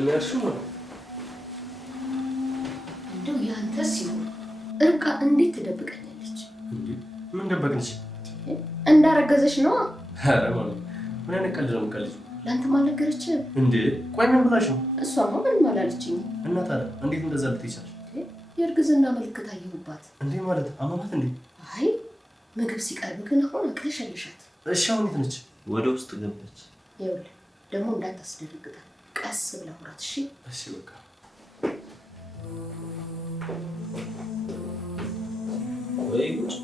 ምንድነው ያልሽው? እንደው ያንተስ ይሁን ርብቃ እንዴት ትደብቀኛለች? ምን ደበቅንሽ? እንዳረገዘች ነው። ኧረ ማለት ምን አይነት ቀልድ ነው የምትቀልጂው? ለአንተም አልነገረችህም እንዴ? ቆይ ምን ብላሽ ነው? እሷማ ምንም አላለችኝም። እና ታዲያ እንዴት እንደዛ ልትይ ቻልሽ? የእርግዝና ምልክት አየሁባት። እንዴ ማለት አማማት እንዴ? አይ ምግብ ሲቀርብ ግን አሁን አቅለሸልሻት። እሺ አሁን የት ነች? ወደ ውስጥ ገባች። ይኸውልህ ደግሞ እንዳታስደነግጣት፣ ቀስ ብለህ አውራት። እሺ እሺ በቃ ወይ ጉድ!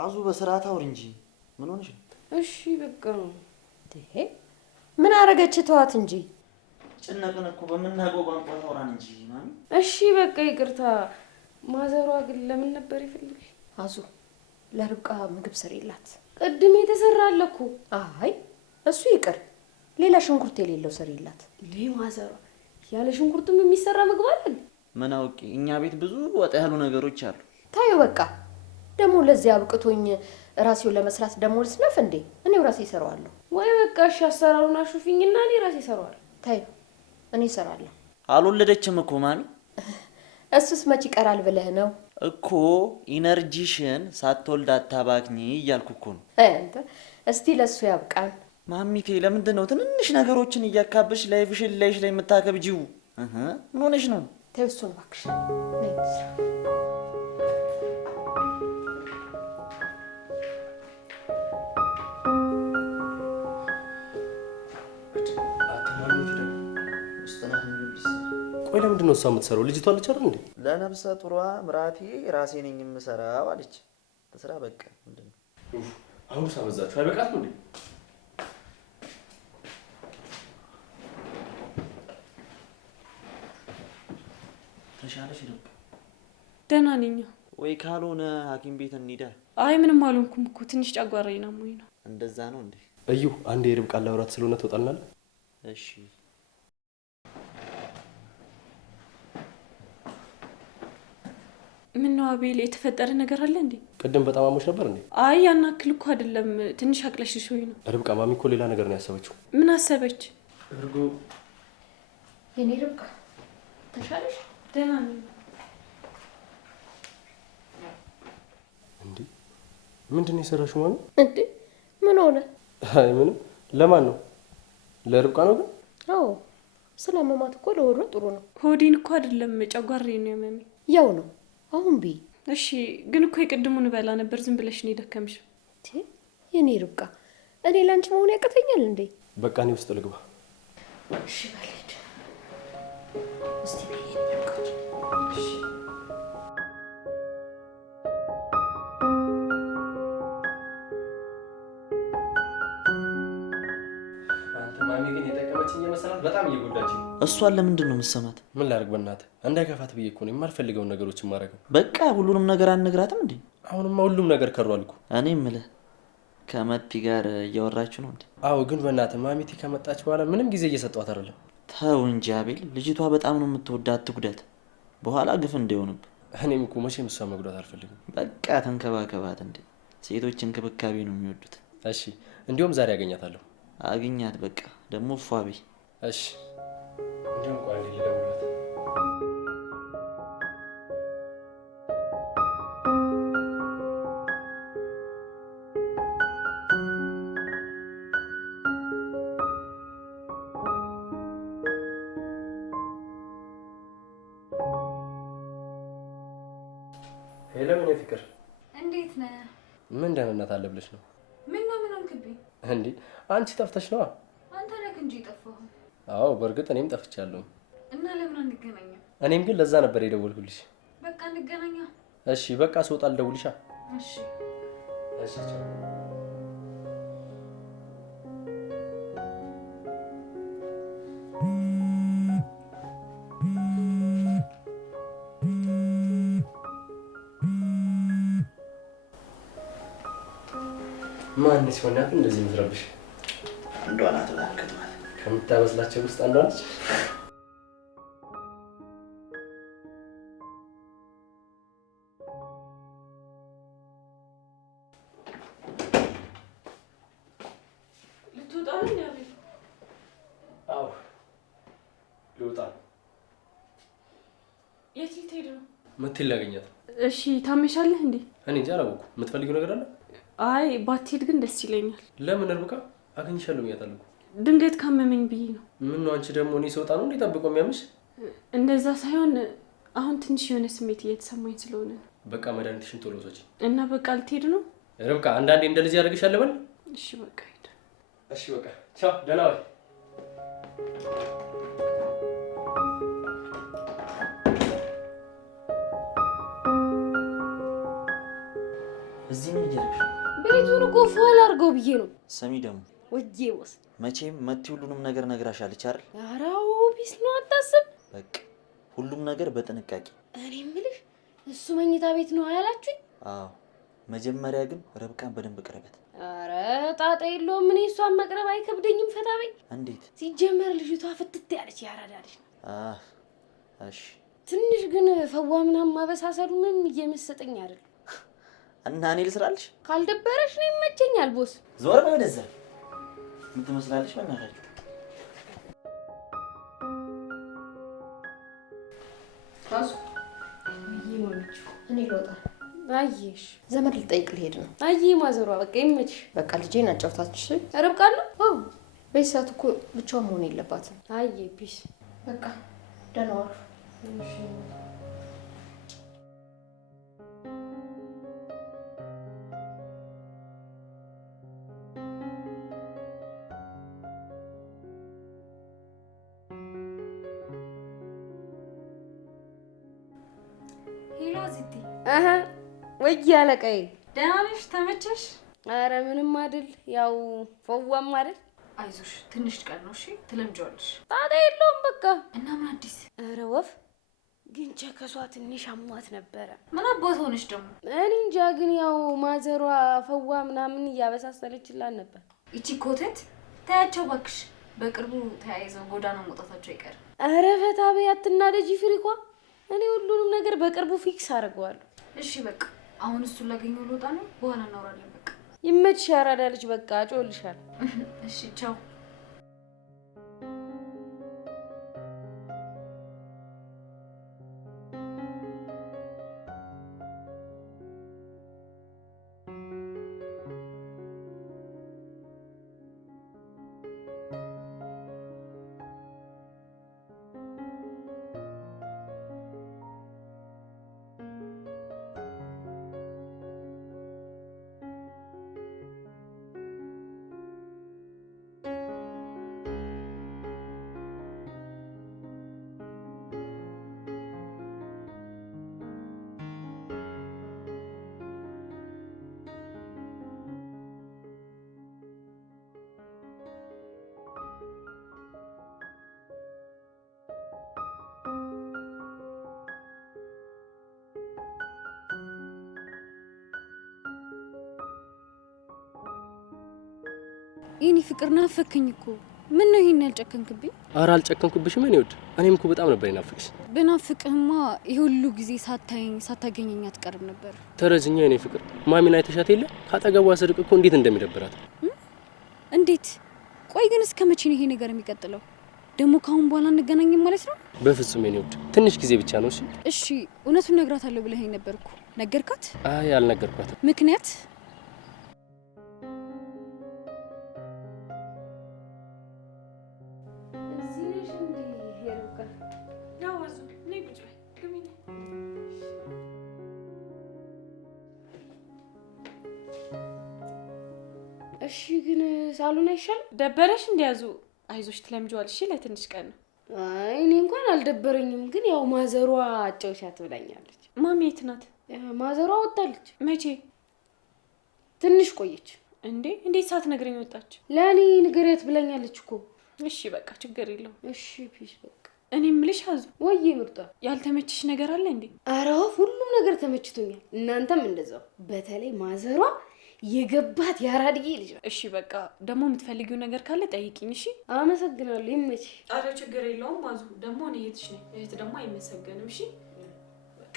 አዙ በስርዓት አውሪ እንጂ ምን ሆነሽ ነው? እሺ በቃ ምን አረገች? ተዋት እንጂ ጭነቅን እኮ በምናውቀው ቋንቋ ታውራን እንጂ ማሚ። እሺ በቃ ይቅርታ። ማዘሯ ግን ለምን ነበር ይፈልግ? አዙ ለርብቃ ምግብ ሰሪላት። ቅድም የተሰራለ እኮ። አይ እሱ ይቅር፣ ሌላ ሽንኩርት የሌለው ሰሪላት። ማዘሯ ያለ ሽንኩርትም የሚሰራ ምግብ አለ? ምን አውቄ፣ እኛ ቤት ብዙ ወጣ ያሉ ነገሮች አሉ። ታዩ በቃ ደግሞ ለዚህ አብቅቶኝ ራሴው ለመስራት ደግሞ ልስነፍ እንዴ? እኔው ራሴ እሰራዋለሁ። ወይ በቃ እሺ አሰራሩን አሹፊኝና እኔ ራሴ እሰራዋለሁ። ታዩ እኔ እሰራለሁ። አልወለደችም እኮ ማሚ። እሱስ መች ይቀራል ብለህ ነው እኮ። ኢነርጂሽን ሳትወልድ አታባክኚ እያልኩ እኮ ነው። አንተ እስቲ ለሱ ያብቃን። ማሚቴ ለምንድን ነው ትንንሽ ነገሮችን እያካበሽ ላይፍሽን ላይሽ ላይ የምታከብጂው? ምን ሆነሽ ነው? ታዩ እሱን እባክሽ ነይ ስራ። ቆይ ለምንድን ነው እሷ የምትሰራው? ልጅቷ አለች አይደል እንዴ? ለነፍሰ ጡሯ ምራቴ ራሴ ነኝ የምሰራው አለች። ተስራ በቃ ምንድን ነው አሁን ሳበዛችሁ አይበቃትም እንዴ? ተሻለሽ ነው? ደህና ነኝ። ወይ ካልሆነ ሐኪም ቤት እንሂዳ። አይ ምንም አልሆንኩም እኮ ትንሽ ጨጓራዬን አሞኝ ነው። እንደዛ ነው እንዴ? እዩ አንዴ የርብቃ ላውራት ስለሆነ ትወጣልናለህ? እሺ ምን ነው አቤል፣ የተፈጠረ ነገር አለ እንዴ? ቅድም በጣም አሞሽ ነበር እንዴ? አይ ያናክል እኮ አይደለም፣ ትንሽ አቅለሽልሾኝ ነው። ርብቃ ማሚ እኮ ሌላ ነገር ነው ያሰበችው። ምን አሰበች? እርጎ የኔ ርብቃ ተሻለሽ? ደህና ነኝ። እንዴ ምንድን ነው የሰራሽው ማሚ? እንዴ ምን ሆነ? አይ ምንም። ለማን ነው? ለርብቃ ነው ግን? አዎ ስለማማት እኮ ለሆዷ ጥሩ ነው። ሆዴን እኮ አይደለም ጨጓራዬን ነው ያመመኝ። ያው ነው አሁን ቢ እሺ ግን እኮ የቅድሙን በላ ነበር። ዝም ብለሽ ነው የደከምሽ። የኔ ርብቃ እኔ ላንቺ መሆን ያቀተኛል እንዴ? በቃ እኔ ውስጥ ልግባ። እሺ ባለድ እስቲ በይኝ ርብቃ። እሺ አንተ ማሚ ግን የጠቀመችኝ የመሰላት በጣም እየጎዳችኝ። እሷን ለምንድን ነው የምትሰማት? ምን ላድርግ በእናትህ፣ እንዳይከፋት ብዬ እኮ ነው የማልፈልገውን ነገሮች የማደርገው። በቃ ሁሉንም ነገር አንነግራትም እንዴ? አሁንማ ሁሉም ነገር ከሯል እኮ። እኔ የምልህ ከመቲ ጋር እያወራችሁ ነው እንዴ? አዎ ግን በእናትህ ማሚቲ ከመጣች በኋላ ምንም ጊዜ እየሰጧት አይደለም። ተው እንጂ አቤል፣ ልጅቷ በጣም ነው የምትወዳት። ትጉዳት፣ በኋላ ግፍ እንዳይሆንብህ። እኔም እኮ መቼም እሷ መጉዳት አልፈልግም። በቃ ተንከባከባት እንዴ። ሴቶች እንክብካቤ ነው የሚወዱት። እሺ እንዲሁም ዛሬ አገኛታለሁ። አግኛት በቃ ደግሞ ፏቤ። እሺ እንዲሁም ቆይ አንዴ ልደውልላት። ሄሎ ምን ፍቅር፣ እንዴት ነህ? ምን ደህንነት አለ ብለሽ ነው? ምን ነው ምን ሆንክብኝ? እንዴ አንቺ ጠፍተሽ ነዋ። አንተ ነህ እንጂ የጠፋኸው። አዎ በእርግጥ እኔም ጠፍቻለሁ። እና ለምን አንገናኝም? እኔም ግን ለዛ ነበር የደወልኩልሽ። በቃ እንገናኛ። እሺ በቃ ስወጣ ልደውልሻ። እሺ እሺ ቻው። ማንስ ሆናት እንደዚህ ምትረብሽ? አንዷ ናት እባክህ ማለት ከምታበስላቸው ውስጥ አንዷ ነች። ልትወጣ ነው እንዴ? አዎ ልውጣ ነው። የት ልትሄድ ነው? ምትል ላገኛት። እሺ ታመሻለህ እንዴ? እኔ እንጃ አላወኩም። የምትፈልጊው ነገር አለ? አይ ባትሄድ ግን ደስ ይለኛል። ለምን ርብቃ? አገኝሻለሁ ብያታለሁ። ድንገት ካመመኝ ብዬ ነው። ምን ነው አንቺ ደግሞ እኔ ስወጣ ነው እንዴ ጠብቀው የሚያምሽ? እንደዛ ሳይሆን አሁን ትንሽ የሆነ ስሜት እየተሰማኝ ስለሆነ ነው። በቃ መድኃኒትሽን ቶሎ ውሰጂ። እና በቃ ልትሄድ ነው? ርብቃ አንዳንዴ እንደ ልጅ ያደርግሻል በል። እሺ በቃ ሄድ። እሺ በቃ ቻው፣ ደህና ዋል። እዚህ ምን እያደረግሽ ነው? ቤቱን እኮ ፏል አድርገው ብዬ ነው። ሰሚ ደግሞ ወጄ ወስ መቼም መቲ ሁሉንም ነገር ነግራሻለች አይደል? ኧረ አዎ ቢስ ነው አታስብ። በቃ ሁሉም ነገር በጥንቃቄ። እኔ የምልሽ እሱ መኝታ ቤት ነው አያላችሁኝ? አዎ መጀመሪያ ግን ርብቃን በደንብ ቅረበት። ኧረ ጣጣ የለውም። እኔ እሷን መቅረብ አይከብደኝም። ፈታ በይ። እንዴት? ሲጀመር ልጅቷ ፍትት ያለች ያራዳለች ነው። እሺ ትንሽ ግን ፈዋ ምናምን ማበሳሰሉ ምንም እየመሰጠኝ አይደል። እና እኔ ልስራልሽ? ካልደበረሽ ነው ይመቸኛል። ቦስ ዞር በይ ወደዛ። ምን ትመስላለሽ በእናታችሁ? ራሱ ይሞልጭ እኔ ልወጣ። አየሽ ዘመድ ልጠይቅ ልሄድ ነው። አየ ማዘሯ በቃ ይመችሽ። በቃ ልጄን አጫውታች። ርብቃ ነው? አዎ በዚህ ሰዓት እኮ ብቻዋን መሆን የለባትም። አየ ፒስ በቃ ደህና ዋሉ። ሄሎ ዚቲ። ወይ አለቃዬ ደህና ነሽ? ተመቸሽ? ኧረ ምንም አይደል። ያው ፈዋም አይደል። አይዞሽ ትንሽ ቀን ነው እሺ፣ ትለምጂዋለሽ። ጣጣ የለውም በቃ። እና ምን አዲስ? ኧረ ወፍ ግን ቸከሷ ትንሽ አሟት ነበረ። ምን አባት ሆነሽ ደግሞ? እኔ እንጃ ግን ያው ማዘሯ ፈዋ ምናምን እያበሳሰለችላት ነበር። ይቺ ኮተት ታያቸው ባክሽ። በቅርቡ ተያይዘው ጎዳና መውጣታቸው አይቀርም። ኧረ ፈታ በይ አትናደጂ ፍሪኳ። እኔ ሁሉንም ነገር በቅርቡ ፊክስ አደርገዋለሁ። እሺ በቃ አሁን እሱን ላገኘው ልወጣ ነው። በኋላ እናወራለን። በቃ ይመችሽ ያራዳ ልጅ። በቃ አጮልሻል። እሺ ቻው። የኔ ፍቅር ናፈከኝ እኮ። ምን ነው ይሄን ያልጨከንክብኝ? ኧረ አልጨከንኩብሽም የኔ ውድ። እኔም እኮ በጣም ነበር የናፈቅሽ። ብናፍቅህማ የሁሉ ጊዜ ሳታገኘኝ አትቀርም ነበር። ተረዝኛ የኔ ፍቅር። ማሚን አይተሻት የለ? ካጠገቧ ስርቅ እኮ እንዴት እንደሚደብራት። እንዴት? ቆይ ግን እስከ መቼ ነው ይሄ ነገር የሚቀጥለው? ደግሞ ካሁን በኋላ እንገናኝም ማለት ነው? በፍጹም የኔ ውድ፣ ትንሽ ጊዜ ብቻ ነው። እሺ እሺ። እውነቱን ነግራታለሁ ብለኸኝ ነበርኩ። ነገርካት? አይ አልነገርኳትም። ምክንያት? እሺ ግን ሳሎን አይሻልም? ደበረሽ እንዲያዙ? አይዞሽ ትለምጂዋለሽ። እሺ ለትንሽ ቀን ነው። አይ እኔ እንኳን አልደበረኝም፣ ግን ያው ማዘሯ አጫውሻት ብላኛለች። ማሚ የት ናት? ማዘሯ ወጣለች። መቼ? ትንሽ ቆየች። እንዴ እንዴት ሳትነግረኝ ወጣች? ለእኔ ንገሪያት ብላኛለች እኮ። እሺ በቃ ችግር የለውም። እሺ ፒስ በቃ። እኔ የምልሽ አዙ፣ ወይ ምርጧ፣ ያልተመችሽ ነገር አለ እንዴ? ኧረ ሁሉም ነገር ተመችቶኛል። እናንተም እንደዛው። በተለይ ማዘሯ የገባት ያራድዬ ልጅ ነው። እሺ በቃ ደግሞ የምትፈልጊው ነገር ካለ ጠይቂኝ። እሺ አመሰግናለሁ። ይመች። አረ ችግር የለውም ማዙ። ደግሞ እኔ እህትሽ ነኝ። እህት ደግሞ አይመሰገንም። እሺ በቃ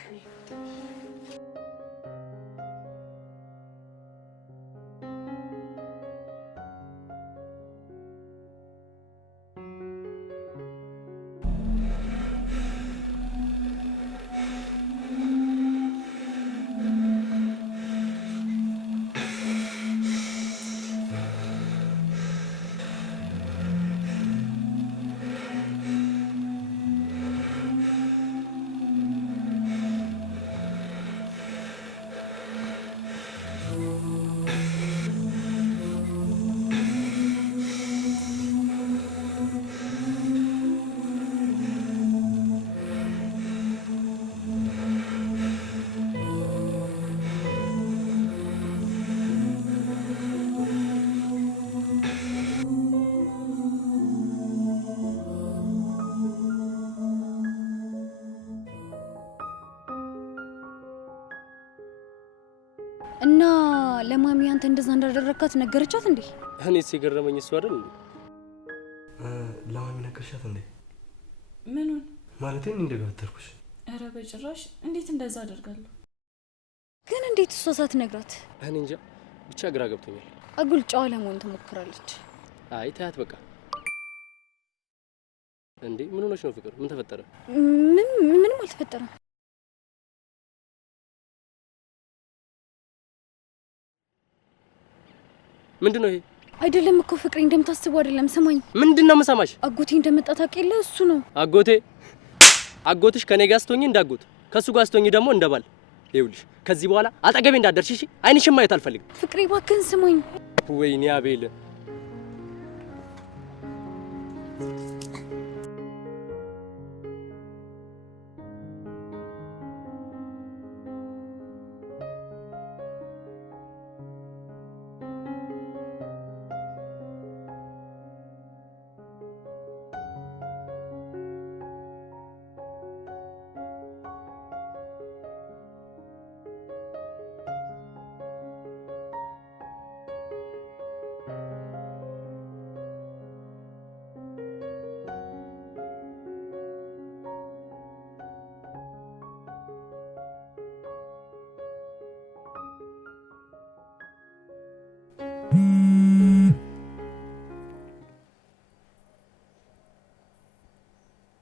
እና ለማሚ አንተ እንደዛ እንዳደረካት ነገረቻት እንዴ? እኔስ የገረመኝ እሱ አይደል እንዴ? ለማሚ ነገርሻት እንዴ? ምኑን ማለት ነው እንደገበተርኩሽ? ኧረ በጭራሽ እንዴት እንደዛ አደርጋለሁ? ግን እንዴት እሷ ሳትነግራት? እኔ እንጃ ብቻ ግራ ገብቶኛል። አጉል ጨዋ ለመሆን ትሞክራለች። አይ ታያት በቃ። እንዴ ምን ሆነሽ ነው ፍቅር? ምን ተፈጠረ? ምንም አልተፈጠረም። ምንድነው ይሄ? አይደለም እኮ ፍቅሬ፣ እንደምታስበው አይደለም። ሰማኝ። ምንድነው መሰማሽ? አጎቴ እንደመጣ ታውቂያለህ? እሱ ነው አጎትሽ። ከኔ ጋር ስትሆኚ እንዳጎት፣ ከሱ ጋር ስትሆኚ ደግሞ እንደባል። ይኸውልሽ ከዚህ በኋላ አጠገቤ እንዳትደርሺ እሺ? አይንሽም ማየት አልፈልግም። ፍቅሬ እባክህን ስማኝ። ወይኔ አቤል፣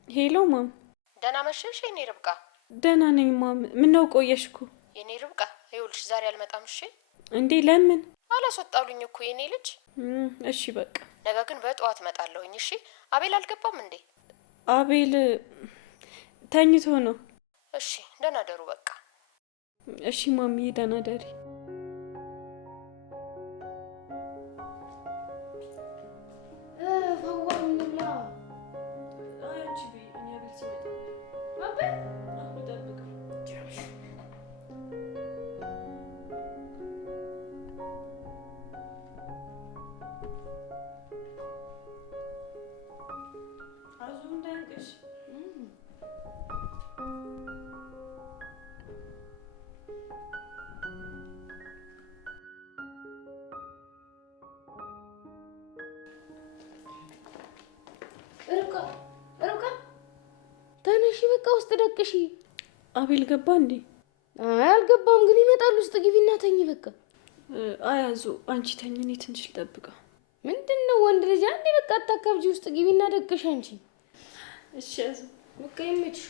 ሄሎ ማም። ደህና መሸሽ የኔ ርብቃ? ደህና ነኝ ማም። ምነው ቆየሽ እኮ? የኔ ርብቃ ይኸውልሽ ዛሬ አልመጣም እሺ? እንዴ ለምን? አላስወጣሉኝ እኮ የኔ ልጅ። እሺ በቃ ነገ ግን በጠዋት እመጣለሁኝ እሺ? አቤል አልገባም እንዴ? አቤል ተኝቶ ነው። እሺ ደህና ደሩ በቃ። እሺ ማሚ ደህና ደሪ። ርብቃ ተነሺ፣ በቃ ውስጥ ደቅሺ። አቤል ገባ እንዴ? አይ አልገባም፣ ግን ይመጣል። ውስጥ ግቢና ተኝ በቃ። አያዙ አንቺ ተኝ፣ እኔ ትንሽ ልጠብቀው። ምንድነው ወንድ ልጅ አንዴ በቃ አታካብጂ። ውስጥ ግቢና ደቅሽ አንቺ። እሺ ያዙ በቃ ይመችሽ።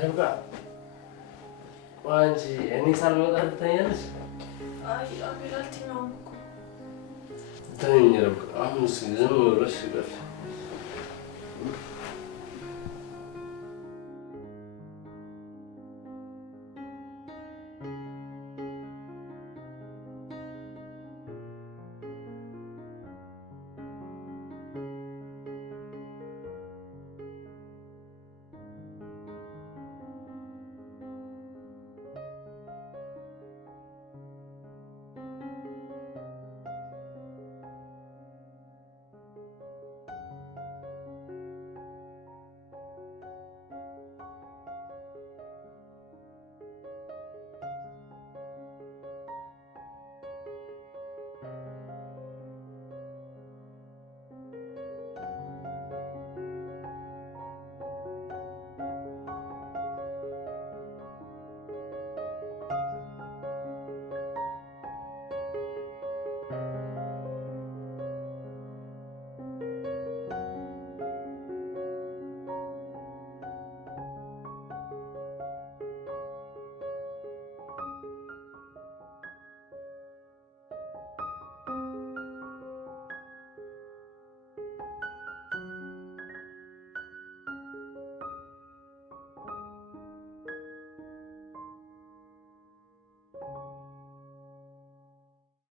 ርብቃ አንቺ እኔ ሳልመጣ ትተኛለሽ? አይ አቤል አልተኛውም እኮ። ተኝ ርብቃ፣ አሁን እስኪ ዝም ብለሽ ይበል።